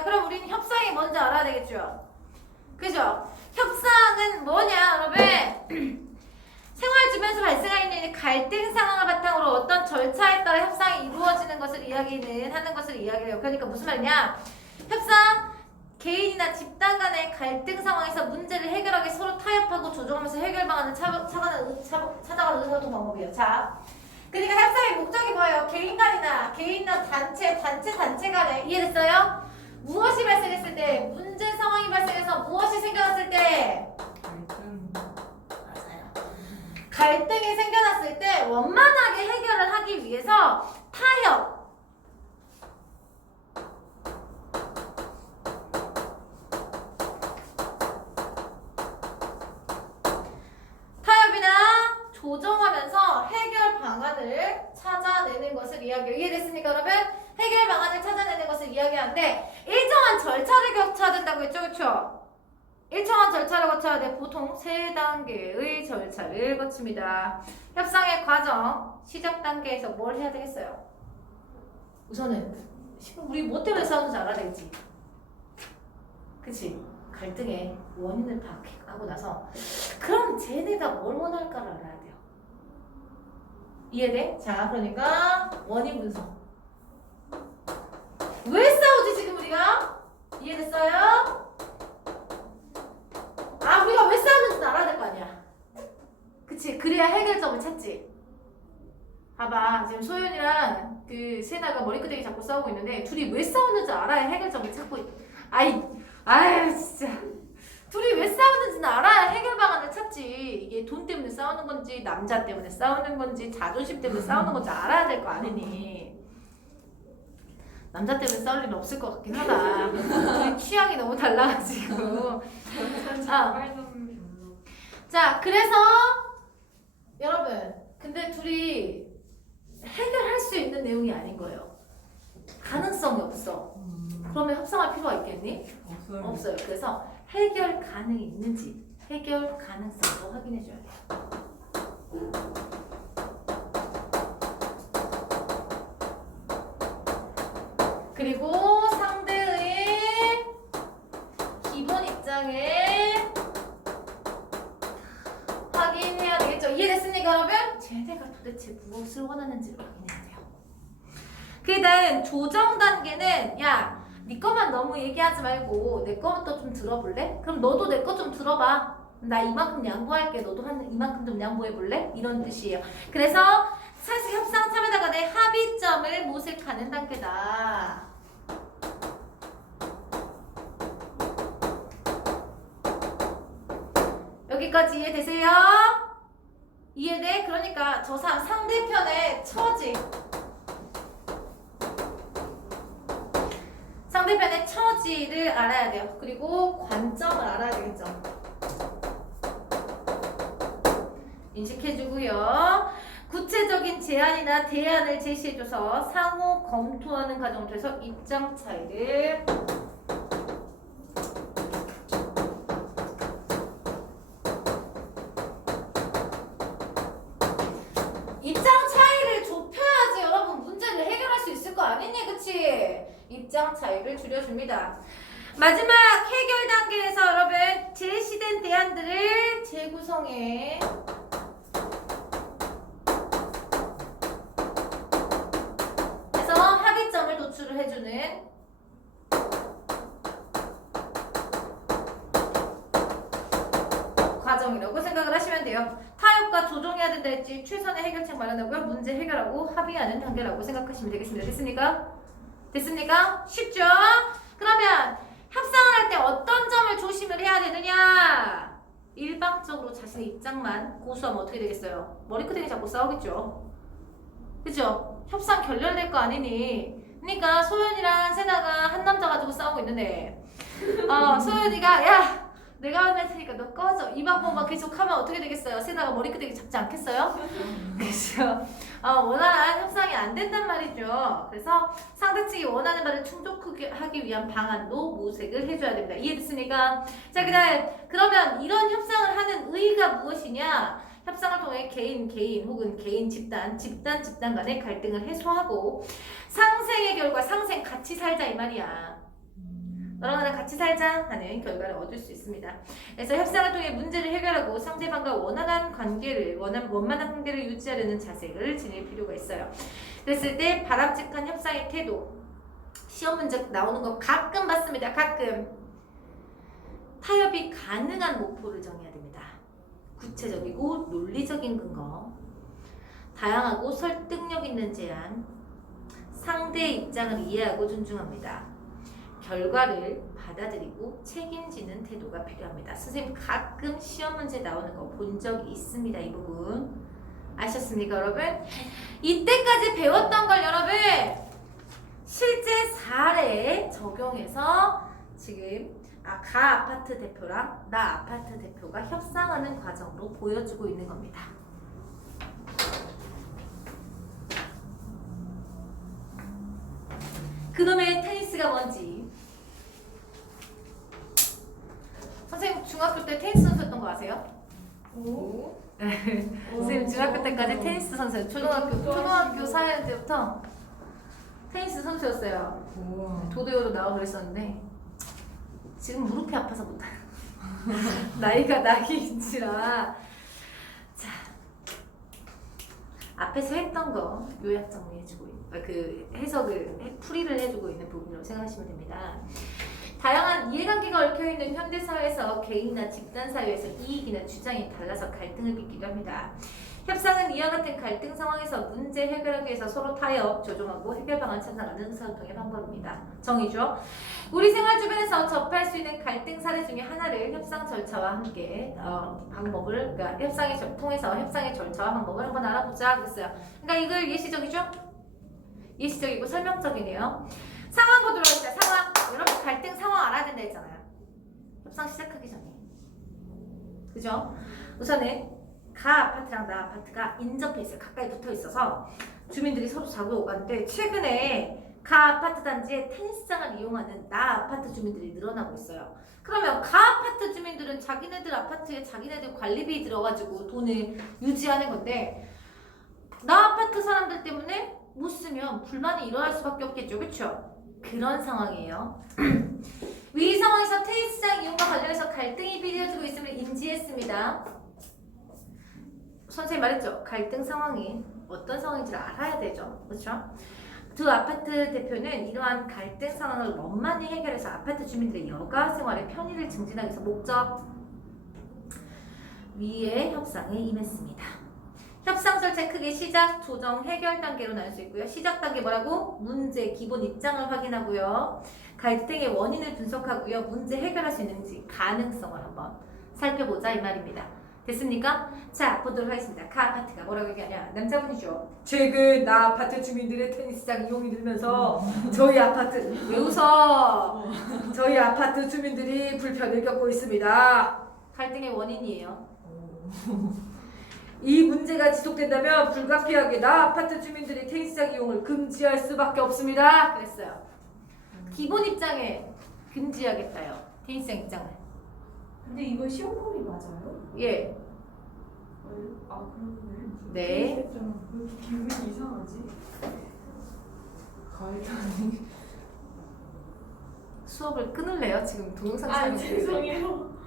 자, 그럼 우리는 협상이 뭔지 알아야 되겠죠? 그죠? 협상은 뭐냐, 여러분? 생활 주변에서 발생하는 갈등 상황을 바탕으로 어떤 절차에 따라 협상이 이루어지는 것을 하는 것을 이야기해요. 그러니까 무슨 말이냐? 협상, 개인이나 집단 간의 갈등 상황에서 문제를 해결하기 서로 타협하고 조정하면서 해결 방안을 찾아가는 의사소통 방법이에요. 자, 그러니까 협상의 목적이 뭐예요? 개인이나 단체 간에 이해됐어요? 무엇이 발생했을 때, 문제 상황이 발생해서 무엇이 생겨났을 때, 갈등이 생겨났을 때 원만하게 해결을 하기 위해서 타협이나 조정하면서 해결 방안을 찾아내는 것을 이야기해요. 이해됐습니까, 여러분? 해결 방안을 찾아내는 것을 이야기하는데 일정한 절차를 거쳐야 된다고 했죠, 그렇죠? 일정한 절차를 거쳐야 돼. 보통 3단계의 절차를 거칩니다. 협상의 과정, 시작 단계에서 뭘 해야 되겠어요? 우선은 우리 뭐 때문에 싸우는지 알아야 되겠지. 그치? 갈등의 원인을 파악하고 나서 그럼 쟤네가 뭘 원할까를 알아야 돼요. 이해돼? 자, 그러니까 원인 분석. 왜 싸우지 지금 우리가? 이해됐어요? 우리가 왜 싸우는지 알아야 될 거 아니야. 그치? 그래야 해결점을 찾지. 봐봐. 지금 소연이랑 그 세나가 머리끄댕이 잡고 싸우고 있는데 둘이 왜 싸우는지 알아야 해결점을 찾고 아유 진짜. 둘이 왜 싸우는지는 알아야 해결 방안을 찾지. 이게 돈 때문에 싸우는 건지 남자 때문에 싸우는 건지 자존심 때문에 싸우는 건지 알아야 될 거 아니니. 남자 때문에 싸울 일은 없을 것 같긴 하다. 우리 취향이 너무 달라가지고. 자, 그래서 여러분, 근데 둘이 해결할 수 있는 내용이 아닌 거예요. 가능성이 없어. 그러면 협상할 필요가 있겠니? 없어요. 그래서 해결 가능이 있는지 해결 가능성도 확인해 줘야 돼요. 그리고 상대의 기본 입장에 확인해야 되겠죠. 이해됐습니까, 여러분? 쟤네가 도대체 무엇을 원하는지를 확인해야 돼요. 그 다음 조정 단계는 야, 네 거만 너무 얘기하지 말고 내 것도 좀 들어볼래? 그럼 너도 내 거 좀 들어봐. 나 이만큼 양보할게. 너도 이만큼 좀 양보해볼래? 이런 뜻이에요. 그래서 사실 협상 참여자 간의 합의점을 모색하는 단계다. 여기까지 이해되세요? 이해돼? 그러니까 저 상대편의 처지, 상대편의 처지를 알아야 돼요. 그리고 관점을 알아야 되겠죠. 인식해주고요. 구체적인 제안이나 대안을 제시해줘서 상호 검토하는 과정을 통해서 입장 차이를 좁혀야지 여러분 문제를 해결할 수 있을 거 아니니, 그치? 입장 차이를 줄여줍니다. 마지막 해결 단계에서 여러분 제시된 대안들을 재구성해 그래서 합의점을 도출을 해주는 과정이라고 생각을 하시면 돼요. 타협과 조정해야 된다 했지. 최선의 해결책 마련하고요. 문제 해결하고 합의하는 단계라고 생각하시면 되겠습니다. 됐습니까? 됐습니까? 쉽죠? 그러면 협상을 할 때 어떤 점을 조심을 해야 되느냐? 일방적으로 자신의 입장만 고수하면 어떻게 되겠어요? 머리끄댕이 잡고 싸우겠죠. 그죠? 협상 결렬될 거 아니니. 그러니까 소연이랑 세나가 한 남자 가지고 싸우고 있는데 소연이가 야, 내가 할 테니까 너 꺼져. 이 방법만 계속하면 어떻게 되겠어요? 세나가 머리끄댕이 잡지 않겠어요? 그죠? 원활한 협상이 안 된단 말이죠. 그래서 상대 측이 원하는 바를 충족하기 위한 방안도 모색을 해줘야 됩니다. 이해됐습니까? 자, 그러면 이런 협상을 하는 의의가 무엇이냐? 협상을 통해 개인 혹은 개인 집단 간의 갈등을 해소하고 상생의 결과 상생 같이 살자 이 말이야. 너랑 나랑 같이 살자 하는 결과를 얻을 수 있습니다. 그래서 협상을 통해 문제를 해결하고 상대방과 원만한 관계를 유지하려는 자세를 지닐 필요가 있어요. 그랬을 때 바람직한 협상의 태도, 시험 문제 나오는 거 가끔 봤습니다. 가끔. 타협이 가능한 목표를 정해야 됩니다. 구체적이고 논리적인 근거, 다양하고 설득력 있는 제안, 상대의 입장을 이해하고 존중합니다. 결과를 받아들이고 책임지는 태도가 필요합니다. 선생님 가끔 시험 문제 나오는 거 본 적이 있습니다. 이 부분 아셨습니까 여러분? 이때까지 배웠던 걸 여러분 실제 사례에 적용해서 지금 가 아파트 대표랑 나 아파트 대표가 협상하는 과정으로 보여주고 있는 겁니다. 그놈의 테니스가 뭔지. 선생님 중학교 때 테니스 선수였던 거 아세요? 오. 선생님 중학교 때까지 테니스 선수, 초등학교 4학년 때부터 테니스 선수였어요. 우와. 도도요도 나오고 그랬었는데 지금 무릎이 아파서 못해요. 나이가 나이인지라. 자, 앞에서 했던 거 요약 정리해주고 그 해석을 풀이를 해주고 있는 부분으로 생각하시면 됩니다. 다양한 이해관계가 얽혀있는 현대사회에서 개인이나 집단 사회에서 이익이나 주장이 달라서 갈등을 빚기도 합니다. 협상은 이와 같은 갈등 상황에서 문제 해결하기 위해서 서로 타협, 조정하고 해결 방안 찾아가는 의사소통의 방법입니다. 정의죠. 우리 생활 주변에서 접할 수 있는 갈등 사례 중에 하나를 협상 절차와 함께 그러니까 협상을 통해서 협상의 절차와 방법을 한번 알아보자 그랬어요. 그러니까 이걸 예시적이죠? 예시적이고 설명적이네요. 상황 보도록 하겠습니다. 상황. 여러분 갈등 상황 알아야 된다 했잖아요. 협상 시작하기 전에. 그죠? 우선은 가 아파트랑 나 아파트가 인접해 있어요. 가까이 붙어 있어서 주민들이 서로 자고 오가는데 최근에 가 아파트 단지에 테니스장을 이용하는 나 아파트 주민들이 늘어나고 있어요. 그러면 가 아파트 주민들은 자기네들 아파트에 자기네들 관리비 들어가지고 돈을 유지하는 건데 나 아파트 사람들 때문에 못 쓰면 불만이 일어날 수밖에 없겠죠. 그렇죠? 그런 상황이에요. 위 상황에서 테니스장 이용과 관련해서 갈등이 빚어지고 있음을 인지했습니다. 선생님 말했죠. 갈등 상황이 어떤 상황인지를 알아야 되죠. 그렇죠? 두 아파트 대표는 이러한 갈등 상황을 원만히 해결해서 아파트 주민들의 여가 생활의 편의를 증진하기 위해서 목적 위의 협상에 임했습니다. 협상 절차 크게 시작, 조정, 해결 단계로 나눌 수 있고요. 시작 단계 뭐라고? 문제, 기본 입장을 확인하고요. 갈등의 원인을 분석하고요. 문제 해결할 수 있는지 가능성을 한번 살펴보자 이 말입니다. 됐습니까? 자, 보도록 하겠습니다. 가 아파트가 뭐라고 얘기하냐? 남자분이죠. 최근 나 아파트 주민들의 테니스장 이용이 늘면서 저희 아파트 왜 웃어? 저희 아파트 주민들이 불편을 겪고 있습니다. 갈등의 원인이에요. 이 문제가 지속된다면 불가피하게 나 아파트 주민들이 테니스장 이용을 금지할 수밖에 없습니다. 그랬어요. 기본 입장에 금지하겠다요. 테니스장 입장을. 근데 이거 시험범위 맞아요? 예. 아 그러네. 네. 왜 이렇게 기분이 이상하지? 가이드라니. 수업을 끊을래요? 지금 동영상 촬영. 죄송해요.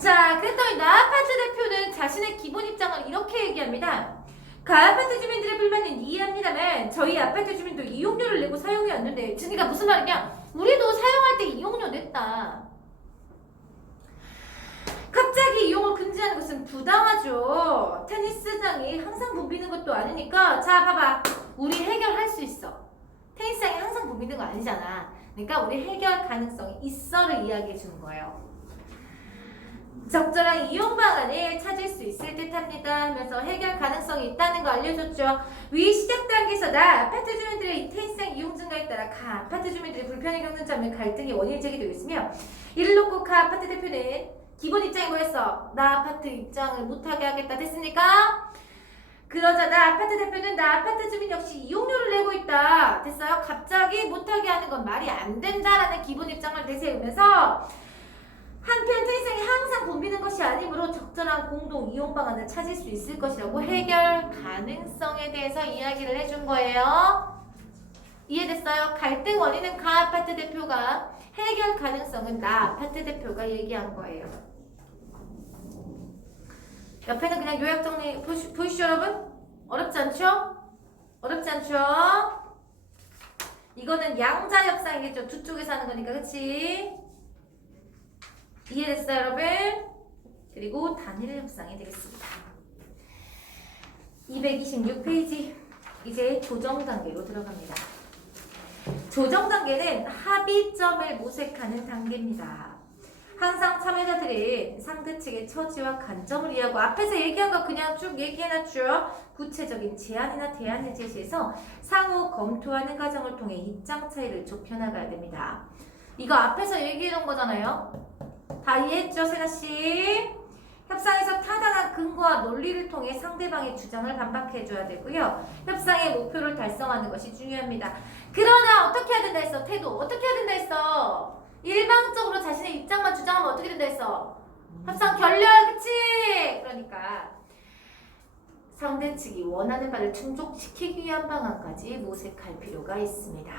자, 그랬더니 나 아파트 대표는 자신의 기본 입장을 이렇게 얘기합니다. 가 아파트 주민들의 불만은 이해합니다만 저희 아파트 주민도 이용료를 내고 사용해 왔는데 그러니까 무슨 말이냐? 우리도 사용할 때 이용료 냈다. 갑자기 이용을 금지하는 것은 부당하죠. 테니스장이 항상 붐비는 것도 아니니까 자 봐봐. 우리 해결할 수 있어. 테니스장이 항상 붐비는 거 아니잖아. 그러니까 우리 해결 가능성이 있어를 이야기해 주는 거예요. 적절한 이용 방안을 찾을 수 있을 듯합니다 하면서 해결 가능성이 있다는 거 알려줬죠. 위 시작 단계에서 나 아파트 주민들의 테니스장 이용 증가에 따라 가 아파트 주민들이 불편을 겪는 점은 갈등의 원인이 제기되고 있으며 이를 놓고 가 아파트 대표는 기본 입장이 뭐였어? 나 아파트 입장을 못하게 하겠다. 됐습니까? 그러자 나 아파트 대표는 나 아파트 주민 역시 이용료를 내고 있다. 됐어요? 갑자기 못하게 하는 건 말이 안 된다라는 기본 입장을 내세우면서 한편 테니스장이 항상 붐비는 것이 아니므로 적절한 공동 이용 방안을 찾을 수 있을 것이라고 해결 가능성에 대해서 이야기를 해준 거예요. 이해됐어요? 갈등 원인은 가 아파트 대표가, 해결 가능성은 나 아파트 대표가 얘기한 거예요. 옆에는 그냥 요약 정리 보이시죠 여러분? 어렵지 않죠? 어렵지 않죠? 이거는 양자 협상이겠죠. 두 쪽에서 하는 거니까, 그치? 이해됐어요 여러분? 그리고 단일 협상이 되겠습니다. 226페이지. 이제 조정 단계로 들어갑니다. 조정 단계는 합의점을 모색하는 단계입니다. 항상 참여자들은 상대 측의 처지와 관점을 이해하고 앞에서 얘기한 거 그냥 쭉 얘기해놨죠. 구체적인 제안이나 대안을 제시해서 상호 검토하는 과정을 통해 입장 차이를 좁혀나가야 됩니다. 이거 앞에서 얘기해놓은 거잖아요. 다 이해했죠, 세나씨? 협상에서 타당한 근거와 논리를 통해 상대방의 주장을 반박해줘야 되고요. 협상의 목표를 달성하는 것이 중요합니다. 그러나 어떻게 해야 된다 했어? 태도 어떻게 해야 된다 했어? 일방적으로 자신의 입장만 주장하면 어떻게 된다 했어? 협상 결렬, 그치? 그러니까 상대 측이 원하는 바를 충족시키기 위한 방안까지 모색할 필요가 있습니다.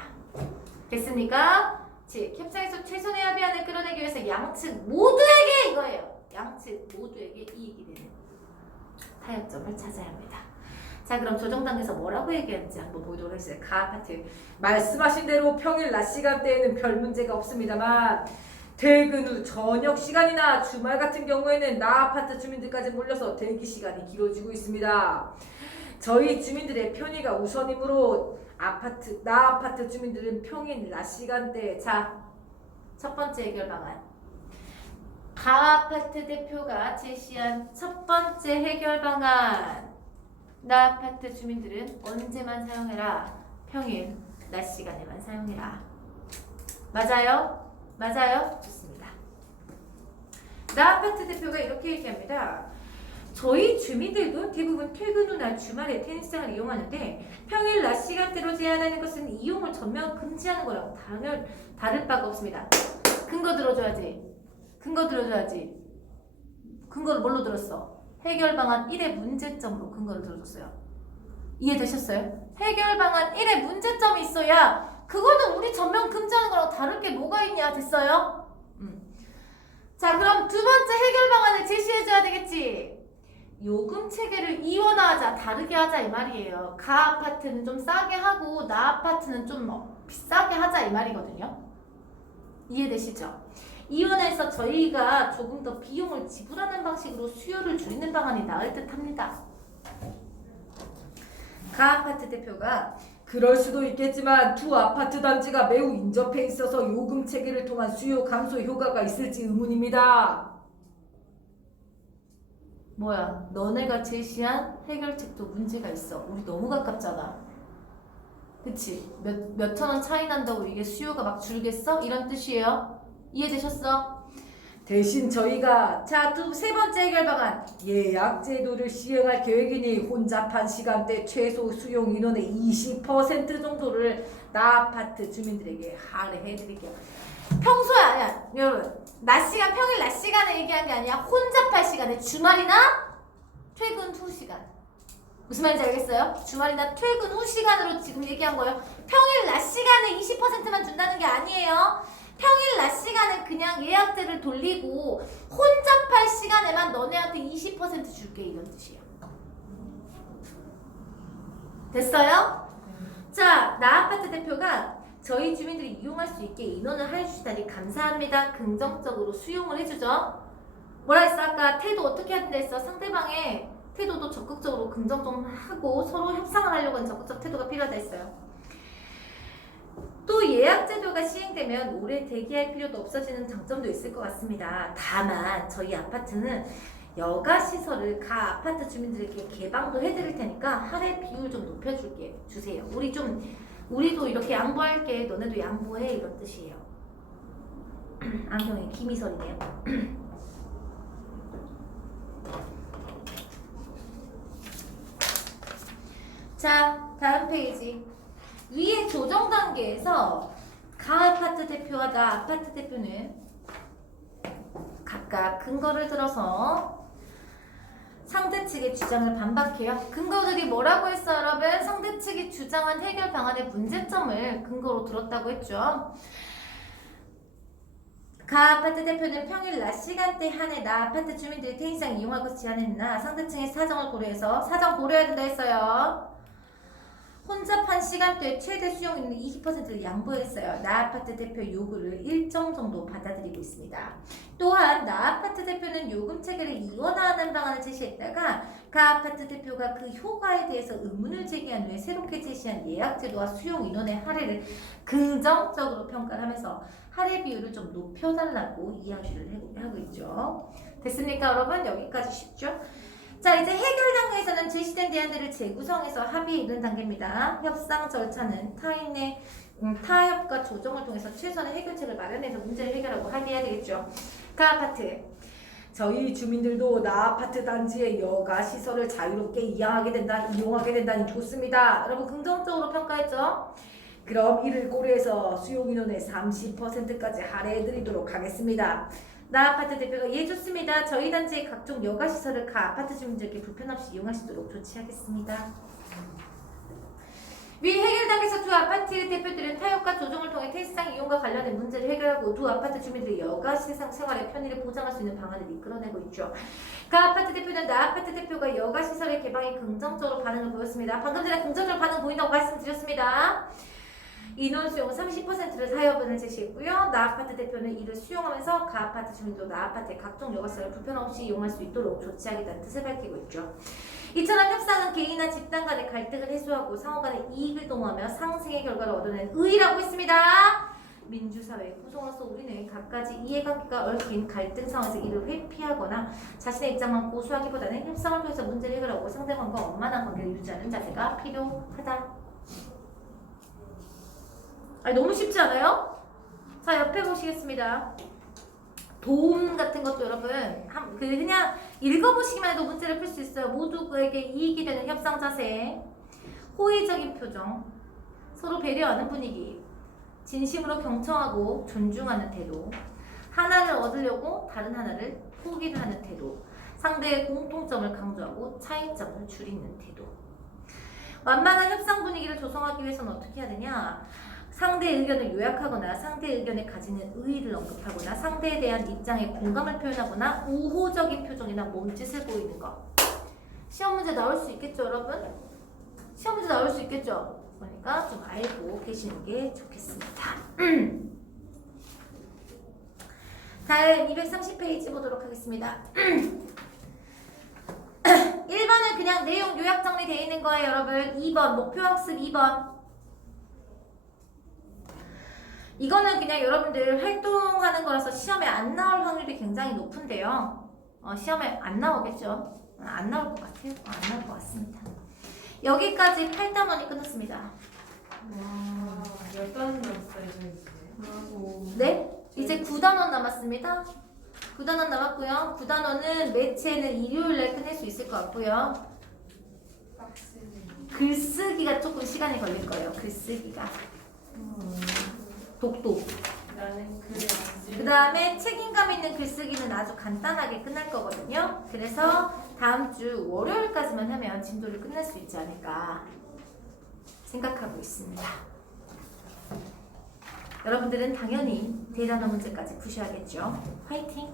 됐습니까? 즉, 협상에서 최선의 합의안을 끌어내기 위해서 양측 모두에게 이거예요. 양측 모두에게 이익이 되는 타협점을 찾아야 합니다. 자, 그럼 조정 단계에서 뭐라고 얘기하는지 한번 보도록 하겠습니다. 가 아파트 말씀하신 대로 평일 낮 시간대에는 별 문제가 없습니다만 퇴근 후 저녁 시간이나 주말 같은 경우에는 나 아파트 주민들까지 몰려서 대기 시간이 길어지고 있습니다. 저희 주민들의 편의가 우선이므로 나 아파트 주민들은 평일 낮 시간대. 자, 첫 번째 해결 방안. 가 아파트 대표가 제시한 첫 번째 해결 방안. 나 아파트 주민들은 언제만 사용해라. 평일 낮 시간에만 사용해라. 맞아요? 맞아요? 좋습니다. 나 아파트 대표가 이렇게 얘기합니다. 저희 주민들도 대부분 퇴근 후나 주말에 테니스장을 이용하는데 평일 낮 시간대로 제한하는 것은 이용을 전면 금지하는 거랑 다를 바가 없습니다. 근거 들어줘야지. 근거 들어줘야지. 근거를 뭘로 들었어? 해결 방안 1의 문제점으로 근거를 들어줬어요. 이해되셨어요? 해결 방안 1의 문제점이 있어야 그거는 우리 전면 금지하는 거랑 다를 게 뭐가 있냐. 됐어요? 자, 그럼 두 번째 해결 방안을 제시해줘야 되겠지. 요금 체계를 이원화하자, 다르게 하자 이 말이에요. 가 아파트는 좀 싸게 하고 나 아파트는 좀 비싸게 하자 이 말이거든요. 이해되시죠? 이원해서 저희가 조금 더 비용을 지불하는 방식으로 수요를 줄이는 방안이 나을 듯 합니다. 가 아파트 대표가 그럴 수도 있겠지만 두 아파트 단지가 매우 인접해 있어서 요금 체계를 통한 수요 감소 효과가 있을지 의문입니다. 뭐야, 너네가 제시한 해결책도 문제가 있어. 우리 너무 가깝잖아. 그치? 몇 천 원 차이 난다고 이게 수요가 막 줄겠어? 이런 뜻이에요. 이해되셨어? 대신 저희가 세 번째 해결 방안 예약 제도를 시행할 계획이니 혼잡한 시간대 최소 수용 인원의 20% 정도를 나 아파트 주민들에게 할애해 드릴게요. 평소에 아니야 여러분, 평일 낮 시간에 얘기한 게 아니야. 혼잡할 시간에 주말이나 퇴근 후 시간. 무슨 말인지 알겠어요? 주말이나 퇴근 후 시간으로 지금 얘기한 거예요. 평일 낮 시간에 20%만 준다는 게 아니에요. 평일 낮 시간은 그냥 예약제를 돌리고 혼잡할 시간에만 너네한테 20% 줄게 이런 뜻이에요. 됐어요? 자, 나 아파트 대표가 저희 주민들이 이용할 수 있게 인원을 해주시다니 감사합니다. 긍정적으로 수용을 해주죠. 뭐라 했어? 아까 태도 어떻게 해야 된다 했어? 상대방의 태도도 적극적으로 긍정적으로 하고 서로 협상을 하려고 하는 적극적 태도가 필요하다 했어요. 또 예약 제도가 시행되면 오래 대기할 필요도 없어지는 장점도 있을 것 같습니다. 다만 저희 아파트는 여가 시설을 가 아파트 주민들에게 개방도 해드릴 테니까 할애 비율 좀 높여줄게 주세요. 우리도 이렇게 양보할게. 너네도 양보해 이런 뜻이에요. 안경에 김희설이네요. 자, 다음 페이지. 위의 조정 단계에서 가 아파트 대표와 나 아파트 대표는 각각 근거를 들어서 상대 측의 주장을 반박해요. 근거들이 뭐라고 했어, 여러분? 상대 측이 주장한 해결 방안의 문제점을 근거로 들었다고 했죠. 가 아파트 대표는 평일 낮 시간대 한해 나 아파트 주민들이 퇴인상 이용할 것을 제안했나 상대층의 사정을 고려해서 사정 고려해야 된다 했어요. 혼잡한 시간대에 최대 수용 있는 20%를 양보했어요. 나 아파트 대표 요구를 일정 정도 받아들이고 있습니다. 또한 나 아파트 대표는 요금 체계를 이원화하는 방안을 제시했다가 가 아파트 대표가 그 효과에 대해서 의문을 제기한 후에 새롭게 제시한 예약 제도와 수용 인원의 할애를 긍정적으로 평가를 하면서 할애 비율을 좀 높여달라고 이야기를 하고 있죠. 됐습니까, 여러분? 여기까지 쉽죠? 자, 이제 해결 단계에서는 제시된 대안들을 재구성해서 합의에 이르는 단계입니다. 협상 절차는 타인의 타협과 조정을 통해서 최선의 해결책을 마련해서 문제를 해결하고 합의해야 되겠죠. 가 아파트. 저희 주민들도 나 아파트 단지의 여가 시설을 자유롭게 이용하게 된다니 좋습니다. 여러분 긍정적으로 평가했죠? 그럼 이를 고려해서 수용 인원의 30%까지 할애해드리도록 하겠습니다. 나 아파트 대표가 예 좋습니다. 저희 단지의 각종 여가 시설을 가 아파트 주민들께 불편 없이 이용하시도록 조치하겠습니다. 위 해결 단계에서 두 아파트 대표들은 타협과 조정을 통해 테스트상 이용과 관련된 문제를 해결하고 두 아파트 주민들의 여가 세상 생활의 편의를 보장할 수 있는 방안을 이끌어내고 있죠. 가 아파트 대표는 나 아파트 대표가 여가 시설의 개방에 긍정적으로 반응을 보였습니다. 방금 전에 긍정적으로 반응 보인다고 말씀드렸습니다. 인원 수용 30%를 타협안을 제시했고요. 나 아파트 대표는 이를 수용하면서 가 아파트 주민도 나 아파트의 각종 여가시설을 불편 없이 이용할 수 있도록 조치하겠다는 뜻을 밝히고 있죠. 이처럼 협상은 개인이나 집단 간의 갈등을 해소하고 상호 간의 이익을 도모하며 상생의 결과를 얻어낸 의의라고 했습니다. 민주사회 구성으로서 우리는 각가지 이해관계가 얽힌 갈등 상황에서 이를 회피하거나 자신의 입장만 고수하기보다는 협상을 통해서 문제를 해결하고 상대방과 원만한 관계를 유지하는 자세가 필요하다. 아니, 너무 쉽지 않아요? 자, 옆에 보시겠습니다. 도움 같은 것도 여러분 그냥 읽어보시기만 해도 문제를 풀 수 있어요. 모두에게 이익이 되는 협상 자세, 호의적인 표정, 서로 배려하는 분위기, 진심으로 경청하고 존중하는 태도, 하나를 얻으려고 다른 하나를 포기를 하는 태도, 상대의 공통점을 강조하고 차이점을 줄이는 태도. 완만한 협상 분위기를 조성하기 위해서는 어떻게 해야 되냐? 상대의 의견을 요약하거나 상대의 의견에 가지는 의의를 언급하거나 상대에 대한 입장에 공감을 표현하거나 우호적인 표정이나 몸짓을 보이는 것. 시험 문제 나올 수 있겠죠, 여러분? 시험 문제 나올 수 있겠죠? 그러니까 좀 알고 계시는 게 좋겠습니다. 다음 230페이지 보도록 하겠습니다. 1번은 그냥 내용 요약 정리되어 있는 거예요, 여러분. 2번 목표학습 2번. 이거는 그냥 여러분들 활동하는 거라서 시험에 안 나올 확률이 굉장히 높은데요. 시험에 안 나오겠죠? 안 나올 것 같아요. 안 나올 것 같습니다. 여기까지 8단원이 끝났습니다. 와, 몇 단원 남았어요, 이제? 네? 이제 9단원 남았습니다. 9단원 남았고요. 9단원은 매체는 일요일날 끝낼 수 있을 것 같고요. 빡세네. 글쓰기가 조금 시간이 걸릴 거예요. 글쓰기가. 독도. 나는 그래 안 그 다음에 책임감 있는 글쓰기는 아주 간단하게 끝날 거거든요. 그래서 다음 주 월요일까지만 하면 진도를 끝낼 수 있지 않을까 생각하고 있습니다. 여러분들은 당연히 대단원 문제까지 푸셔야겠죠. 화이팅!